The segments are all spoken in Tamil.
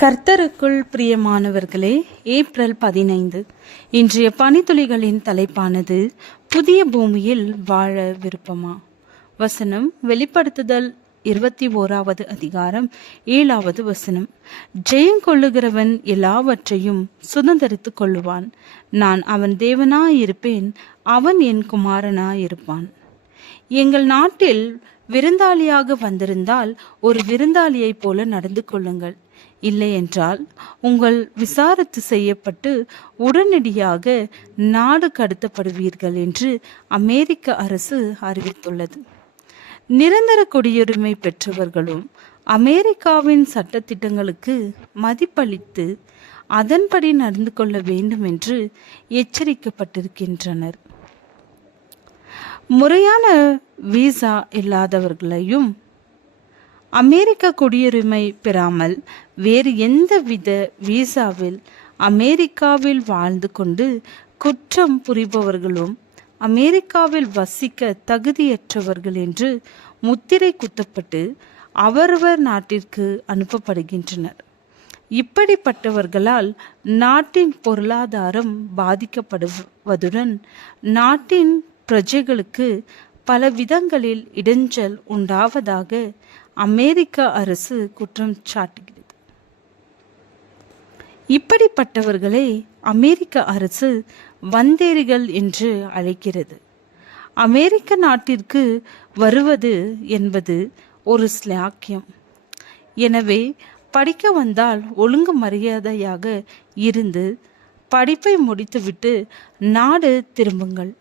கர்த்தருக்குள் பிரியமானவர்களே, ஏப்ரல் 15 இன்றைய பனித்துளிகளின் தலைப்பானது புதிய பூமியில் வாழ விருப்பமா. வசனம் வெளிப்படுத்துதல் 21வது அதிகாரம் 7வது வசனம். ஜெயங்கொள்ளுகிறவன் எல்லாவற்றையும் சுதந்தரித்துக் கொள்ளுவான். நான் அவன் தேவனாயிருப்பேன், அவன் என் குமாரனாயிருப்பான். எங்கள் நாட்டில் விருந்தாளியாக வந்திருந்தால் ஒரு விருந்தாளியைப் போல நடந்து கொள்ளுங்கள். இல்லை என்றால் உங்கள் விசாரித்து செய்யப்பட்டு உடனடியாக நாடு கடத்தப்படுவீர்கள் என்று அமெரிக்க அரசு அறிவித்துள்ளது. நிரந்தர குடியுரிமை பெற்றவர்களும் அமெரிக்காவின் சட்டத்திட்டங்களுக்கு மதிப்பளித்து அதன்படி நடந்து கொள்ள வேண்டும் என்று எச்சரிக்கப்பட்டிருக்கின்றனர். முறையான விசா இல்லாதவர்களையும் அமெரிக்க குடியுரிமை பெறாமல் வேறு எந்தவித விசாவில் அமெரிக்காவில் வாழ்ந்து கொண்டு குற்றம் புரிபவர்களும் அமெரிக்காவில் வசிக்க தகுதியற்றவர்கள் என்று முத்திரை குத்தப்பட்டு அவரவர் நாட்டிற்கு அனுப்பப்படுகின்றனர். இப்படிப்பட்டவர்களால் நாட்டின் பொருளாதாரம் பாதிக்கப்படுவதுடன் நாட்டின் பிரஜைகளுக்கு பல விதங்களில் இடைஞ்சல் உண்டாவதாக அமெரிக்க அரசு குற்றம் சாட்டுகிறது. இப்படிப்பட்டவர்களை அமெரிக்க அரசு வந்தேரிகள் என்று அழைக்கிறது. அமெரிக்க நாட்டிற்கு வருவது என்பது ஒரு ஸ்லாக்கியம். எனவே படிக்க வந்தால் ஒழுங்கு மரியாதையாக இருந்து படிப்பை முடித்துவிட்டு நாடு திரும்புங்கள்.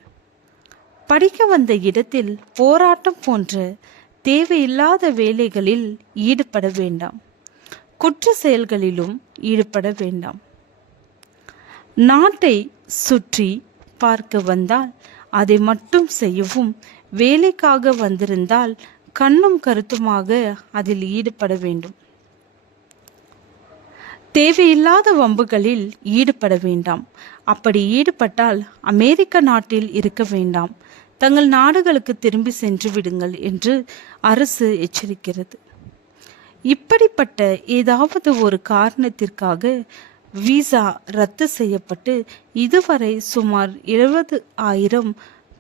படிக்க வந்த இடத்தில் போராட்டம் போன்ற தேவையில்லாத வேலைகளில் ஈடுபட வேண்டாம். குற்ற செயல்களிலும் ஈடுபட வேண்டாம். நாட்டை சுற்றி பார்க்க வந்தால் அதை மட்டும் செய்யவும், வேலைக்காக வந்திருந்தால் கண்ணும் கருத்துமாக அதில் ஈடுபட வேண்டும். தேவையில்லாத வம்புகளில் ஈடுபட வேண்டாம். அப்படி ஈடுபட்டால் அமெரிக்க நாட்டில் இருக்க வேண்டாம், தங்கள் நாடுகளுக்கு திரும்பி சென்று விடுங்கள் என்று அரசு எச்சரிக்கிறது. இப்படிப்பட்ட ஏதாவது ஒரு காரணத்திற்காக விசா ரத்து செய்யப்பட்டு இதுவரை சுமார் 70,000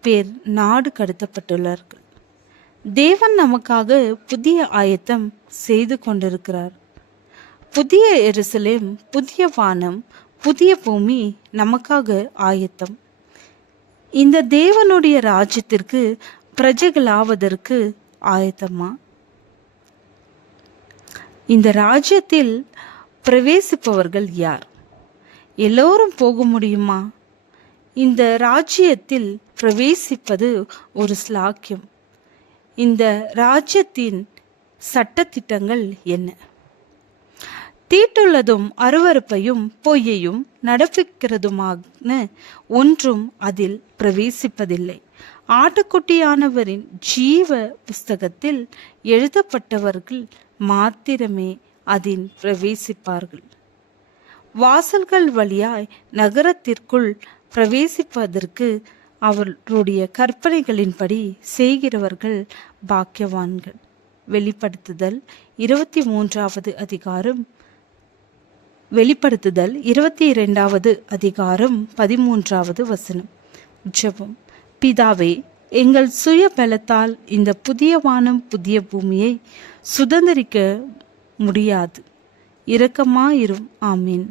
பேர் நாடு கடத்தப்பட்டுள்ளார்கள். தேவன் நமக்காக புதிய ஆயத்தம் செய்து கொண்டிருக்கிறார். புதிய எருசலேம், புதிய வானம், புதிய பூமி நமக்காக ஆயத்தம். இந்த தேவனுடைய ராஜ்யத்திற்கு பிரஜைகளாவதற்கு ஆயத்தமா? இந்த ராஜ்யத்தில் பிரவேசிப்பவர்கள் யார்? எல்லோரும் போக முடியுமா? இந்த ராஜ்யத்தில் பிரவேசிப்பது ஒரு ஸ்லாக்கியம். இந்த ராஜ்யத்தின் சட்டத்திட்டங்கள் என்ன? தீட்டுள்ளதும் அருவருப்பையும் பொய்யையும் நடப்பிக்கிறதுமான ஒன்றும் அதில் பிரவேசிப்பதில்லை. ஆட்டுக்குட்டியானவரின் ஜீவ புஸ்தகத்தில் எழுதப்பட்டவர்கள் மாத்திரமே அதில் பிரவேசிப்பார்கள். வாசல்கள் வழியாய் நகரத்திற்குள் பிரவேசிப்பதற்கு அவருடைய கற்பனைகளின்படி செய்கிறவர்கள் பாக்கியவான்கள். வெளிப்படுத்துதல் 23வது அதிகாரம், வெளிப்படுத்துதல் 22வது அதிகாரம் 13வது வசனம். ஜெபம். பிதாவே, எங்கள் சுய பலத்தால் இந்த புதிய வானம் புதிய பூமியை சுதந்திரிக்க முடியாது. இரக்கமாயிரும். ஆமீன்.